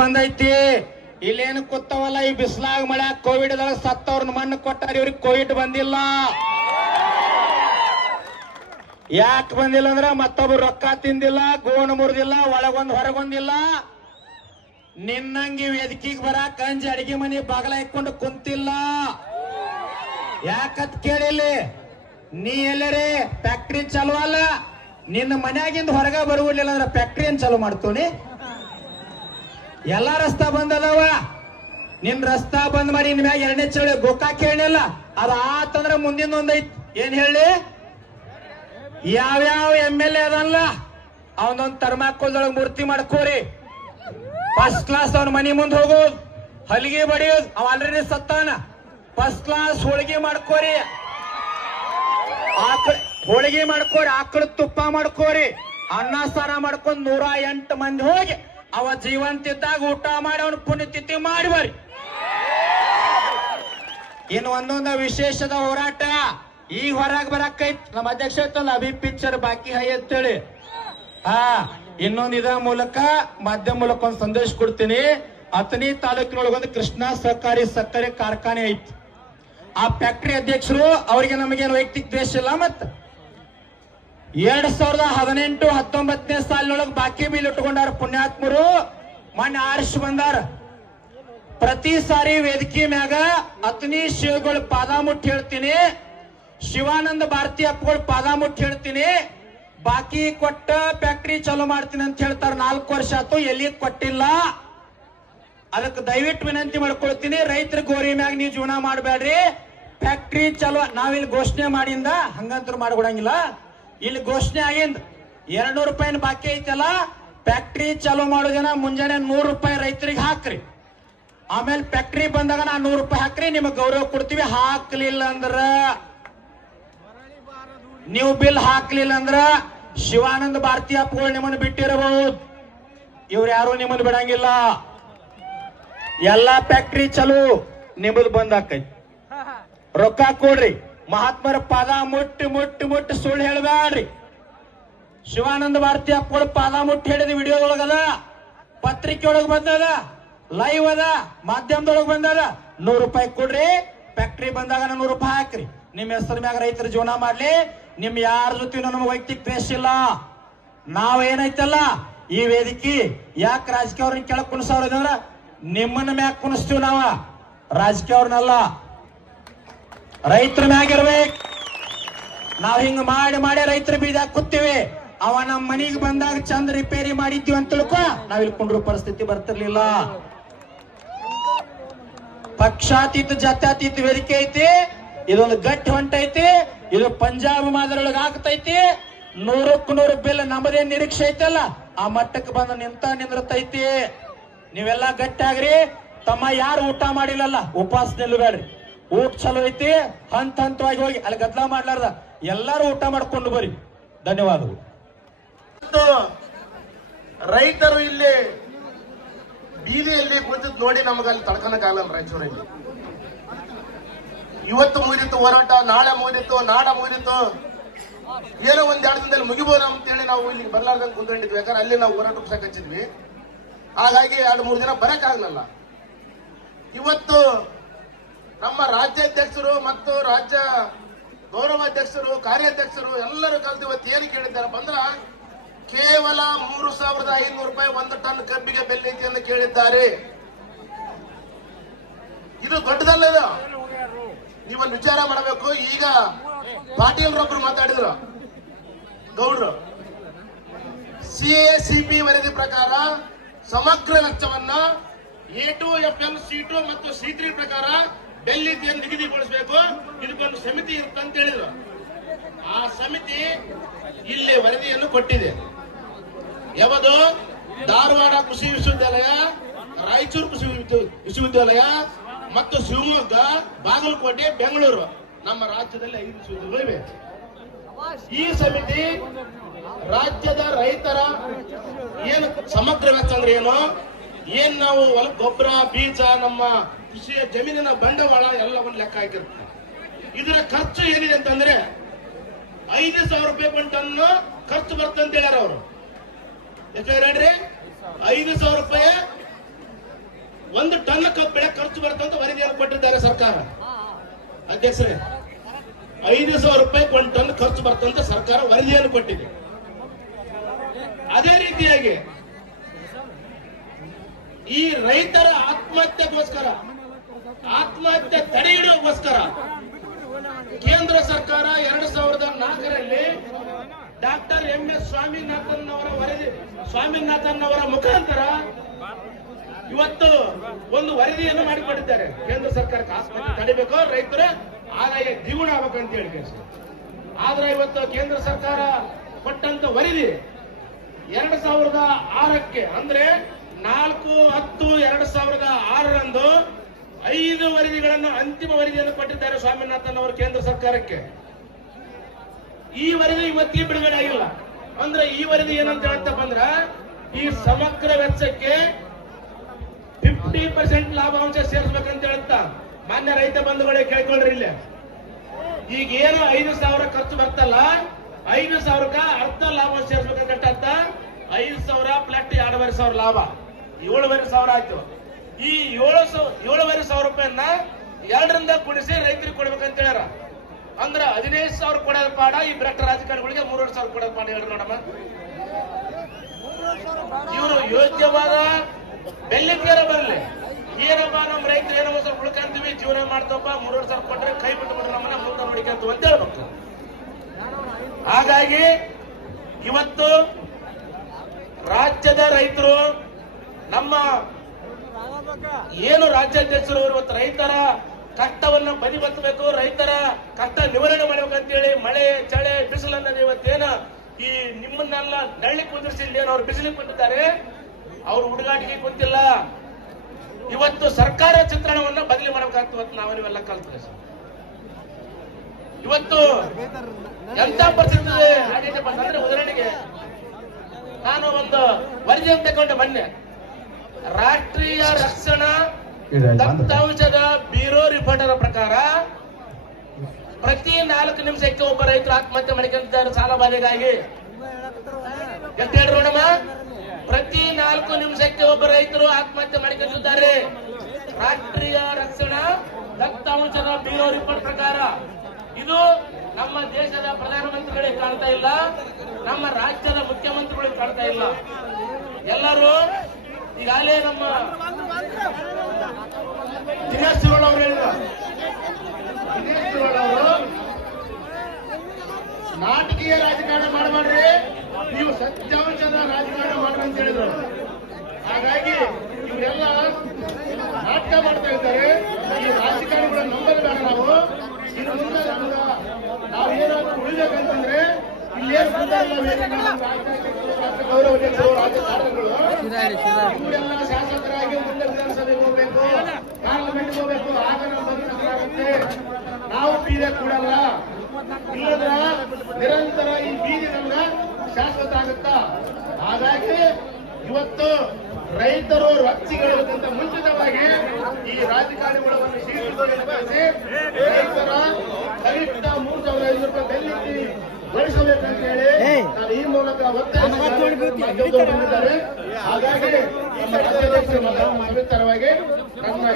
ಬಂದೈತಿ. ಇಲ್ಲೇನು ಕೂತವಲ್ಲ, ಈ ಬಿಸಿಲಾಗ ಮಳೆ ಕೋವಿಡ್ ಸತ್ತವ್ರನ್ನ ಮಣ್ಣು ಕೊಟ್ಟಾರ, ಇವ್ರಿಗೆ ಕೋವಿಡ್ ಬಂದಿಲ್ಲ. ಯಾಕೆ ಬಂದಿಲ್ಲ ಅಂದ್ರ ಮತ್ತೊಬ್ರು ರೊಕ್ಕ ತಿಂದಿಲ್ಲ, ಗೋಣ ಮುರಿದಿಲ್ಲ, ಒಳಗೊಂದ್ ಹೊರಗೊಂದಿಲ್ಲ. ನಿನ್ನಂಗಿ ವೇದಿಕೆಗೆ ಬರಾಕ ಅಂಜಿ ಅಡಿಗೆ ಮನೆ ಬಗಲ ಇಟ್ಕೊಂಡು ಕುಂತಿಲ್ಲ. ಯಾಕತ್ ಕೇಳಿಲ್ಲಿ? ನೀ ಎಲ್ಲರೇ ಫ್ಯಾಕ್ಟ್ರಿ ಚಾಲು ಅಲ್ಲ? ನಿನ್ನ ಮನ್ಯಾಗಿಂದ ಹೊರಗ ಬರುವುದಿಲ್ಲ ಅಂದ್ರೆ ಫ್ಯಾಕ್ಟ್ರಿ ಏನ್ ಚಾಲು ಮಾಡ್ತೋನಿ ಎಲ್ಲಾ ರಸ್ತಾ ಬಂದ್ ಅದಾವ ನಿನ್ ರಸ್ತಾ ಬಂದ್ ಮಾಡಿ ನಿಮ್ ಮ್ಯಾಗ ಎರಡನೇ ಚಳಿ ಗೋಕಾಕ್ ಹೇಳಿಲ್ಲ ಅದ ಆತಂದ್ರ ಮುಂದಿನ ಒಂದೈತ್. ಏನ್ ಹೇಳಿ? ಯಾವ್ಯಾವ ಎಂ ಎಲ್ ಎ ಅದಲ್ಲ? ಅವನೊಂದ್ ತರ್ಮಾಕೋಲ್ದೊಳಗ್ ಮೂರ್ತಿ ಮಾಡ್ಕೋರಿ. ಫಸ್ಟ್ ಕ್ಲಾಸ್ ಅವ್ನ ಮನಿ ಮುಂದೆ ಹೋಗೋದ್. ಹಲಿಗೆ ಬಡಿಯೋದ್. ಅವ ಆಲ್ರೆಡಿ ಸತ್ತಾನ. ಫಸ್ಟ್ ಕ್ಲಾಸ್ ಹೋಳಿಗೆ ಮಾಡ್ಕೋರಿ. ಆಕಳ ಹೋಳಿಗೆ ಮಾಡ್ಕೋರಿ ಆಕಳ ತುಪ್ಪ ಮಾಡ್ಕೋರಿ. ಅನ್ನ ಸಾರ ಮಾಡ್ಕೊಂಡ್ ನೂರ ಎಂಟು ಮಂದಿ ಹೋಗಿ. ಅವ ಜೀವಂತ ಇದ್ದಾಗ ಊಟ ಮಾಡಿ ಅವನ ಪುಣ್ಯತಿಥಿ ಮಾಡಿ ಬರ್ರಿ. ಇನ್ನು ಒಂದೊಂದ ವಿಶೇಷದ ಹೋರಾಟ ಈಗ ಹೊರಗ್ ಬರಕೈತ್. ನಮ್ಮ ಅಧ್ಯಕ್ಷ ಇತ್ತಲ್ಲ, ಅಭಿ ಪಿಕ್ಚರ್ ಬಾಕಿ ಹೈ ಅಂತೇಳಿ. ಹಾ, ಇನ್ನೊಂದು ಇದ ಮೂಲಕ ಮಾಧ್ಯಮ ಮೂಲಕ ಒಂದು ಸಂದೇಶ ಕೊಡ್ತೀನಿ. ಅತನಿ ತಾಲೂಕಿನೊಳಗೊಂದು ಕೃಷ್ಣ ಸಹಕಾರಿ ಸಕ್ಕರೆ ಕಾರ್ಖಾನೆ ಐತಿ. ಆ ಫ್ಯಾಕ್ಟರಿ ಅಧ್ಯಕ್ಷರು, ಅವರಿಗೆ ನಮಗೇನು ವೈಯಕ್ತಿಕ ದ್ವೇಷ ಇಲ್ಲ ಮತ್ತ? ಎರಡ್ ಸಾವಿರದ ಹದಿನೆಂಟು ಹತ್ತೊಂಬತ್ತನೇ ಸಾಲಿನೊಳಗೆ ಬಾಕಿ ಬಿಲ್ ಇಟ್ಕೊಂಡಾರ ಪುಣ್ಯಾತ್ಮರು. ಮಣ್ಣ ಆರಿಸಿ ಬಂದಾರ. ಪ್ರತಿ ಸಾರಿ ವೇದಿಕೆ ಮ್ಯಾಗ ಅತ್ನಿ ಶಿವಗಳು ಪಾದ ಮುಟ್ಟಿ ಹೇಳ್ತೀನಿ. ಶಿವಾನಂದ ಭಾರತಿ ಅಪ್ಪಗಳು ಪಾದ ಮುಟ್ಟಿ ಹೇಳ್ತೀನಿ. ಬಾಕಿ ಕೊಟ್ಟ ಫ್ಯಾಕ್ಟ್ರಿ ಚಾಲೂ ಮಾಡ್ತೀನಿ ಅಂತ ಹೇಳ್ತಾರ. ನಾಲ್ಕು ವರ್ಷ ಆತು ಎಲ್ಲಿ ಕೊಟ್ಟಿಲ್ಲ. ಅದಕ್ಕೆ ದಯವಿಟ್ಟು ವಿನಂತಿ ಮಾಡ್ಕೊಳ್ತೀನಿ. ರೈತರ ಗೋರಿ ಮ್ಯಾಗ ನೀವು ಜೀವನ ಮಾಡಬೇಡ್ರಿ. ಫ್ಯಾಕ್ಟ್ರಿ ಚಲೋ ನಾವಿಲ್ಲಿ ಘೋಷಣೆ ಮಾಡಿಂದ ಹಂಗಂತರು ಮಾಡ್ಕೊಡಂಗಿಲ್ಲ. ಇಲ್ಲಿ ಘೋಷಣೆ ಆಗಿಂದ ಎರಡ್ ನೂರು ರೂಪಾಯಿನ ಬಾಕಿ ಐತಲ್ಲ ಫ್ಯಾಕ್ಟ್ರಿ ಚಾಲೂ ಮಾಡೋ ಜನ ಮುಂಜಾನೆ ನೂರು ರೂಪಾಯಿ ರೈತರಿಗೆ ಹಾಕ್ರಿ. ಆಮೇಲೆ ಫ್ಯಾಕ್ಟ್ರಿ ಬಂದಾಗ ನಾ ನೂರು ರೂಪಾಯಿ ಹಾಕ್ರಿ, ನಿಮಗೆ ಗೌರವ ಕೊಡ್ತೀವಿ. ಹಾಕ್ಲಿಲ್ಲ ಅಂದ್ರ ನೀವು ಬಿಲ್ ಹಾಕ್ಲಿಲ್ಲ ಅಂದ್ರ ಶಿವಾನಂದ ಭಾರತೀಯ ಅಪ್ಪಗಳು ನಿಮ್ಮನ್ನು ಬಿಟ್ಟಿರಬಹುದು. ಇವ್ರು ಯಾರು ನಿಮ್ಮನ್ನು ಬಿಡಂಗಿಲ್ಲ. ಎಲ್ಲಾ ಫ್ಯಾಕ್ಟ್ರಿ ಚಲೋ ನಿಮ್ಮದು ಬಂದ್ ಹಾಕೈತಿ ರೊಕ್ಕ ಕೊಡ್ರಿ. ಮಹಾತ್ಮರ ಪಾದ ಮುಟ್ಟಿ ಮುಟ್ಟಿ ಮುಟ್ಟಿ ಸುಳ್ಳು ಹೇಳಬೇಡ್ರಿ. ಶಿವಾನಂದ ಭಾರತಿ ಅಪ್ಪಗಳು ಪಾದ ಮುಟ್ಟಿ ಹೇಳಿದ ವಿಡಿಯೋದೊಳಗದ ಪತ್ರಿಕೆ ಒಳಗೆ ಬಂದದ ಲೈವ್ ಅದ, ಮಾಧ್ಯಮದೊಳಗೆ ಬಂದದ, ನೂರು ರೂಪಾಯಿ ಕೊಡ್ರಿ ಫ್ಯಾಕ್ಟ್ರಿ ಬಂದಾಗ ನೂರು ರೂಪಾಯಿ ಹಾಕ್ರಿ. ನಿಮ್ಮ ಹೆಸರು ಮ್ಯಾಗ ರೈತರ ಜೀವನ ಮಾಡ್ಲಿ ನಿಮ್ ಯಾರ ಜೊತೆ ನಮ್ಗೆ ವೈಯಕ್ತಿಕ ದ್ವೇಷ ಇಲ್ಲ. ನಾವ್ ಏನೈತಲ್ಲ, ಈ ವೇದಿಕೆ ಯಾಕೆ ರಾಜಕೀಯ ಅವ್ರನ್ನ ಕೆಳಕ್ ಕುಣಿಸೋರ್ ನಿಮ್ಮನ್ನ ಮ್ಯಾಗ ಕುಣಿಸ್ತೀವಿ ನಾವ. ರಾಜಕೀಯ ಅವ್ರನ್ನಲ್ಲ ರೈತರ ಮ್ಯಾಗ ಇರ್ಬೇಕು ನಾವ್ ಹಿಂಗ ಮಾಡಿ ಮಾಡಿ ರೈತರ ಬೀದ ಕೂತೀವಿ ಅವ ನಮ್ಮ ಮನಿಗೆ ಬಂದಾಗ ಚಂದ ರಿಪೇರಿ ಮಾಡಿದ್ವಿ ಅಂತ ತಿಳ್ಕೊ, ನಾವ್ ಇಲ್ಲಿ ಕುಂಡ್ರ ಪರಿಸ್ಥಿತಿ ಬರ್ತಿರ್ಲಿಲ್ಲ. ಪಕ್ಷಾತೀತ, ಜಾತ್ಯಾತೀತ ವೇದಿಕೆ ಐತಿ. ಇದೊಂದು ಗಟ್ಟಿ ಹೊಂಟೈತಿ ಇದು ಪಂಜಾಬ್ ಮಾದರಿಯೊಳಗೆ ಆಗ್ತೈತಿ. ನೂರಕ್ಕೂ ನೂರು ಬಿಲ್ ನಮ್ಮದೇ ನಿರೀಕ್ಷೆ ಐತಲ್ಲ. ಆ ಮಟ್ಟಕ್ಕೆ ಬಂದು ನಿಂತ ನಿಂದ್ರತೈತಿ. ನೀವೆಲ್ಲ ಗಟ್ಟಿ ಆಗ್ರಿ. ತಮ್ಮ ಯಾರು ಊಟ ಮಾಡಿಲ್ಲಲ್ಲ? ಉಪವಾಸ ನಿಲ್ಲಬೇಡ್ರಿ ಊಟ ಚಲೋ ಐತಿ, ಹಂತ ಹಂತವಾಗಿ ಹೋಗಿ, ಅಲ್ಲಿ ಗದ್ದಲ ಮಾಡ್ಲಾರ್ದ. ಎಲ್ಲಾರು ಊಟ ಮಾಡ್ಕೊಂಡು ಬರ್ರಿ. ಧನ್ಯವಾದಗಳು. ರೈತರು ಇಲ್ಲಿ ಬೀದಿಯಲ್ಲಿ ಕುಳಿತದ್ ನೋಡಿ ನಮಗೆ ಅಲ್ಲಿ ತಡ್ಕೊಳಕ್ಕಾಗಲ್ಲ ರಾಯಚೂರಲ್ಲಿ. ಇವತ್ತು ಮುಗಿದಿತ್ತು ಹೋರಾಟ, ನಾಳೆ ಮುಗಿದಿತ್ತು, ನಾಡ ಮುಗಿದಿತ್ತು. ಏನೋ ಒಂದ್ ಎರಡು ದಿನದಲ್ಲಿ ಮುಗಿಬೋದು ಅಂತೇಳಿ ನಾವು ಇಲ್ಲಿ ಬರ್ಲಾರ್ದಂಗೆ ಕುಂತ್ಕೊಂಡಿದ್ವಿ. ಯಾಕಂದ್ರೆ ಅಲ್ಲಿ ನಾವು ಹೋರಾಟ ಹಚ್ಚಿದ್ವಿ. ಹಾಗಾಗಿ ಎರಡು ಮೂರು ದಿನ ಬರಕ್ಕಾಗ್ಲಲ್ಲ ಇವತ್ತು ನಮ್ಮ ರಾಜ್ಯಾಧ್ಯಕ್ಷರು ಮತ್ತು ರಾಜ್ಯ ಗೌರವಾಧ್ಯಕ್ಷರು, ಕಾರ್ಯಾಧ್ಯಕ್ಷರು ಎಲ್ಲರೂ ಕಲ್ತು ಇವತ್ತು ಏನು ಕೇಳಿದ್ದಾರೆ ಬಂದ್ರ ಕೇವಲ ಮೂರು ಸಾವಿರದ ಐನೂರು ರೂಪಾಯಿ ಒಂದು ಟನ್ ಕಬ್ಬಿಗೆ ಬೆಲೆ ಐತಿ ಎಂದು ಕೇಳಿದ್ದಾರೆ. ಇದು ದೊಡ್ಡದಲ್ಲ ಇದು. ವಿಚಾರ ಮಾಡಬೇಕು. ಈಗ ಪಾಟೀಲ್ರೊಬ್ರು ಮಾತಾಡಿದ್ರು. ಗೌಡ್ರು ಸಿಎಸಿಪಿ ವರದಿ ಪ್ರಕಾರ ಸಮಗ್ರ ವೆಚ್ಚವನ್ನ A two F L C two ಮತ್ತು ಸಿ ತ್ರೀ ಪ್ರಕಾರ ಡೆಲ್ಲಿಯನ್ನು ನಿಗದಿಗೊಳಿಸಬೇಕು. ಇದಕ್ಕೊಂದು ಸಮಿತಿ ಇರುತ್ತೆ ಅಂತ ಹೇಳಿದ್ರು. ಆ ಸಮಿತಿ ಇಲ್ಲಿ ವರದಿಯನ್ನು ಕೊಟ್ಟಿದೆ. ಯಾವುದು? ಧಾರವಾಡ ಕೃಷಿ ವಿಶ್ವವಿದ್ಯಾಲಯ, ರಾಯಚೂರು ಕೃಷಿ ವಿಶ್ವ- ವಿಶ್ವವಿದ್ಯಾಲಯ ಮತ್ತು ಶಿವಮೊಗ್ಗ, ಬಾಗಲಕೋಟೆ, ಬೆಂಗಳೂರು. ನಮ್ಮ ರಾಜ್ಯದಲ್ಲಿ ಐದು ವಿಶ್ವವಿದ್ಯಾಲಯಗಳಿವೆ ಈ ಸಮಿತಿ ರಾಜ್ಯದ ರೈತರ ಏನು ಸಮಗ್ರ ವೆಚ್ಚ ಅಂದ್ರೆ ಏನು? ಏನ್ ನಾವು ಹೊಲ ಗೊಬ್ಬರ, ಬೀಜ, ನಮ್ಮ ಕೃಷಿಯ ಜಮೀನಿನ ಬಂಡವಾಳ ಎಲ್ಲವನ್ನು ಲೆಕ್ಕ ಹಾಕಿರುತ್ತೆ ಇದರ ಖರ್ಚು ಏನಿದೆ ಅಂತಂದ್ರೆ ಐದು ಸಾವಿರ ರೂಪಾಯಿ ಕ್ವಿಂಟಲ್ ಖರ್ಚು ಬರ್ತಂತ ಹೇಳ್ಯಾರ ಅವರು. ಹೇಳ್ರಿ? ಐದು ಸಾವಿರ ರೂಪಾಯಿ ಒಂದು ಟನ್ ಬೆಳೆ ಖರ್ಚು ಬರ್ತಂತ ವರದಿಯನ್ನು ಕೊಟ್ಟಿದ್ದಾರೆ ಸರ್ಕಾರ. ಅಧ್ಯಕ್ಷರೇ, ಐದು ಸಾವಿರ ರೂಪಾಯಿ ಒಂದು ಖರ್ಚು ಬರ್ತಂತ ಸರ್ಕಾರ ವರದಿಯನ್ನು ಕೊಟ್ಟಿದೆ. ಅದೇ ರೀತಿಯಾಗಿ ಈ ರೈತರ ಆತ್ಮಹತ್ಯೆಗೋಸ್ಕರ ಆತ್ಮಹತ್ಯೆ ತಡೆ ಕೇಂದ್ರ ಸರ್ಕಾರ ಎರಡ್ ಸಾವಿರದ ನಾಲ್ಕರಲ್ಲಿ ಡಾಕ್ಟರ್ ಎಂ ಎಸ್ ಸ್ವಾಮಿನಾಥನ್ ಅವರ ವರದಿ ಸ್ವಾಮಿನಾಥನ್ ಅವರ ಮುಖಾಂತರ ಇವತ್ತು ಒಂದು ವರದಿಯನ್ನು ಮಾಡಿಕೊಟ್ಟಿದ್ದಾರೆ ಕೇಂದ್ರ ಸರ್ಕಾರಕ್ಕೆ ಆಸ್ಪತ್ರೆ ತಡಿಬೇಕು, ರೈತರ ಆದಾಯ ದ್ವಿಗುಣ ಆಗ್ಬೇಕಂತ ಹೇಳಿ. ಆದ್ರೆ ಇವತ್ತು ಕೇಂದ್ರ ಸರ್ಕಾರ ಕೊಟ್ಟಂತ ವರದಿ ಎರಡ್ ಸಾವಿರದ ಆರಕ್ಕೆ ಅಂದ್ರೆ ನಾಲ್ಕು ಹತ್ತು ಎರಡ್ ಸಾವಿರದ ಆರರಂದು ಐದು ವರದಿಗಳನ್ನು ಅಂತಿಮ ವರದಿಯನ್ನು ಕೊಟ್ಟಿದ್ದಾರೆ ಸ್ವಾಮಿನಾಥನ್ ಅವರು ಕೇಂದ್ರ ಸರ್ಕಾರಕ್ಕೆ. ಈ ವರದಿ ಇವತ್ತಿಗೆ ಬಿಡುಗಡೆ ಆಗಿಲ್ಲ. ಅಂದ್ರೆ ಈ ವರದಿ ಏನಂತ ಹೇಳ್ತಾ ಬಂದ್ರ, ಈ ಸಮಗ್ರ ವೆಚ್ಚಕ್ಕೆ ಫಿಫ್ಟಿ ಪರ್ಸೆಂಟ್ ಲಾಭಾಂಶ ಸೇರಿಸ್ಬೇಕಂತ ಹೇಳ್ತಾ ಮಾನ್ಯ ರೈತ ಬಂಧುಗಳೇ ಕೇಳ್ಕೊಳ್ರಿ ಇಲ್ಲೇ. ಈಗ ಏನು ಐದು ಸಾವಿರ ಖರ್ಚು ಬರ್ತಲ್ಲ, ಐದು ಸಾವಿರಕ್ಕ ಅರ್ಧ ಲಾಭ ಸೇರಿಸ್ಬೇಕಂತ ಐದು ಸಾವಿರ ಪ್ಲಟ್ ಎರಡೂವರೆ ಸಾವಿರ ಲಾಭ. ಏಳುವರೆ ಸಾವಿರ ಆಯ್ತು. ಈ ಏಳು ಸಾವಿರ ಏಳುವರೆ ಸಾವಿರ ರೂಪಾಯಿಯನ್ನ ಎರಡರಿಂದ ಕೂಡಿಸಿ ರೈತರಿಗೆ ಕೊಡ್ಬೇಕಂತ ಹೇಳ್ಯಾರ. ಅಂದ್ರ ಹದಿನೈದು ಸಾವಿರ ಕೊಡೋದ ಪಾಡ, ಈ ಭ್ರಷ್ಟ ರಾಜಕಾರಣಿಗಳಿಗೆ ಮೂರುವರೆ ಸಾವಿರ ಕೊಡೋದ ಪಾಡ ಹೇಳ್ರಿ ನೋಡಮ್ಮ. ಇವರು ಯೋಗ್ಯವಾದ ಬೆಲ್ಲಿಕೇರ ಬರಲಿ. ಏನಪ್ಪ ನಮ್ಮ ರೈತರು ಏನೋ ಸ್ವಲ್ಪ ಉಳ್ಕಂತೀವಿ, ಜೀವನ ಮಾಡ್ತಪ್ಪ, ಮೂರುವರೆ ಸಾವಿರ ಕೊಟ್ರೆ ಕೈ ಬಿಟ್ಟು ಬಿಡ್ರಿ ನಮ್ಮನ್ನ ಮುಂದೆ ನೋಡಿಕಂತ ಅಂತ ಹೇಳ್ಬೇಕು. ಹಾಗಾಗಿ ಇವತ್ತು ರಾಜ್ಯದ ರೈತರು ನಮ್ಮ ಏನು ರಾಜ್ಯಾಧ್ಯಕ್ಷರು ಇವತ್ತು ರೈತರ ಕಷ್ಟವನ್ನ ಬದಿಗೊತ್ತಬೇಕು, ರೈತರ ಕಷ್ಟ ನಿವಾರಣೆ ಮಾಡ್ಬೇಕಂತೇಳಿ ಮಳೆ, ಚಳಿ, ಬಿಸಿಲನ್ನ ಇವತ್ತೇನ ಈ ನಿಮ್ಮನ್ನೆಲ್ಲ ನಳ್ಳಿ ಕುದಿರಿಸಿ ಏನು ಅವ್ರು ಬಿಸಿಲಿಗೆ ಕುಂತಿದ್ದಾರೆ ಅವ್ರು ಹುಡುಗಾಟಿಗೆ ಕುಂತಿಲ್ಲ. ಇವತ್ತು ಸರ್ಕಾರ ಚಿತ್ರಣವನ್ನ ಬದಲಿ ಮಾಡಬೇಕಾಗ್ತದೆ ಇವತ್ತು ನಾವು ನೀವೆಲ್ಲ ಕಲ್ತ್ರೆ. ಇವತ್ತು ಎಂತ ಪರಿಸ್ಥಿತಿ ಉದಾಹರಣೆಗೆ, ನಾನು ಒಂದು ವರದಿಯನ್ನು ತಗೊಂಡೆ ಮೊನ್ನೆ. ರಾಷ್ಟ್ರೀಯ ರಕ್ಷಣಾ ದತ್ತಾಂಶದ ಬ್ಯೂರೋ ರಿಪೋರ್ಟರ ಪ್ರಕಾರ ಪ್ರತಿ ನಾಲ್ಕು ನಿಮಿಷಕ್ಕೆ ಒಬ್ಬ ರೈತರು ಆತ್ಮಹತ್ಯೆ ಮಾಡಿಕೊಂಡಿದ್ದಾರೆ ಸಾಲ ಬಾಧೆಗಾಗಿ. ನೋಡಮ್ಮ ಪ್ರತಿ ನಾಲ್ಕು ನಿಮಿಷಕ್ಕೆ ಒಬ್ಬ ರೈತರು ಆತ್ಮಹತ್ಯೆ ಮಾಡಿಕೊಂಡಿದ್ದಾರೆ. ರಾಷ್ಟ್ರೀಯ ರಕ್ಷಣಾ ದತ್ತಾಂಶದ ಬ್ಯೂರೋ ರಿಪೋರ್ಟ್ ಪ್ರಕಾರ. ಇದು ನಮ್ಮ ದೇಶದ ಪ್ರಧಾನಮಂತ್ರಿಗಳಿಗೆ ಕಾಣ್ತಾ ಇಲ್ಲ ನಮ್ಮ ರಾಜ್ಯದ ಮುಖ್ಯಮಂತ್ರಿಗಳಿಗೆ ಕಾಣ್ತಾ ಇಲ್ಲ. ಎಲ್ಲರೂ ಈಗಾಗಲೇ ನಮ್ಮ ದಿನೇಶ್ ಅವರು ಹೇಳಿದ್ರು ದಿನೇಶ್ ಅವರು, ನಾಟಕೀಯ ರಾಜಕಾರಣ ಮಾಡಬೇಡ್ರಿ ನೀವು ಸತ್ಯಾಂಶದ ರಾಜಕಾರಣ ಮಾಡ್ರಿ ಅಂತ ಹೇಳಿದ್ರು ಹಾಗಾಗಿ ಇವರೆಲ್ಲ ನಾಟಕ ಮಾಡ್ತಾ ಇದ್ದಾರೆ. ಈ ರಾಜಕಾರಣಿಗಳ ನಂಬರ್ ಬೇಡ ನಾವು. ಇನ್ನು ಮುಂದೆ ನಾವು ಏನಾದ್ರು ಉಳಿಬೇಕಂತಂದ್ರೆ ಇಲ್ಲೇನು ಗೌರವ ರಾಜಕಾರಣಿಗಳು ಇವರೆಲ್ಲ ಶಾಸಕರಾಗಿ ಮುಂದೆ ವಿಧಾನಸಭೆಗೆ ಹೋಗ್ಬೇಕು. ಪಾರ್ಲಿಮೆಂಟ್ ಹೋಗ್ಬೇಕು. ಆಗ ನಮ್ಮ ಬಗ್ಗೆ ಆಗುತ್ತೆ ನಾವು ಬೀದೆ ಕೂಡಲ್ಲ. ಇಲ್ಲದ್ರ ನಿರಂತರ ಈ ಬೀದಿ ನಮ್ಗ ಶಾಶ್ವತ ಆಗುತ್ತಾ? ಹಾಗಾಗಿ ಇವತ್ತು ರೈತರು ರಕ್ಷಿಗಳಕ್ಕಿಂತ ಮುಂಚಿತವಾಗಿ ಈ ರಾಜಕಾರಣಿಗಳನ್ನು ಶೀಘ್ರದಲ್ಲಿ ಕಳಿಸಿ ರೈತರ ಕನಿಷ್ಠ ಮೂರು ಸಾವಿರ ಐದು ರೂಪಾಯಿ ಬೆಲ್ಲಿಸಿ ಬಳಸಬೇಕಂತ ಹೇಳಿ ನಾನು ಈ ಮೂಲಕ ಒತ್ತಾಯಿಸಿದ್ದಾರೆ ಹಾಗಾಗಿ ನಮ್ಮ ರಾಜ್ಯಾಧ್ಯಕ್ಷರು ನನ್ನ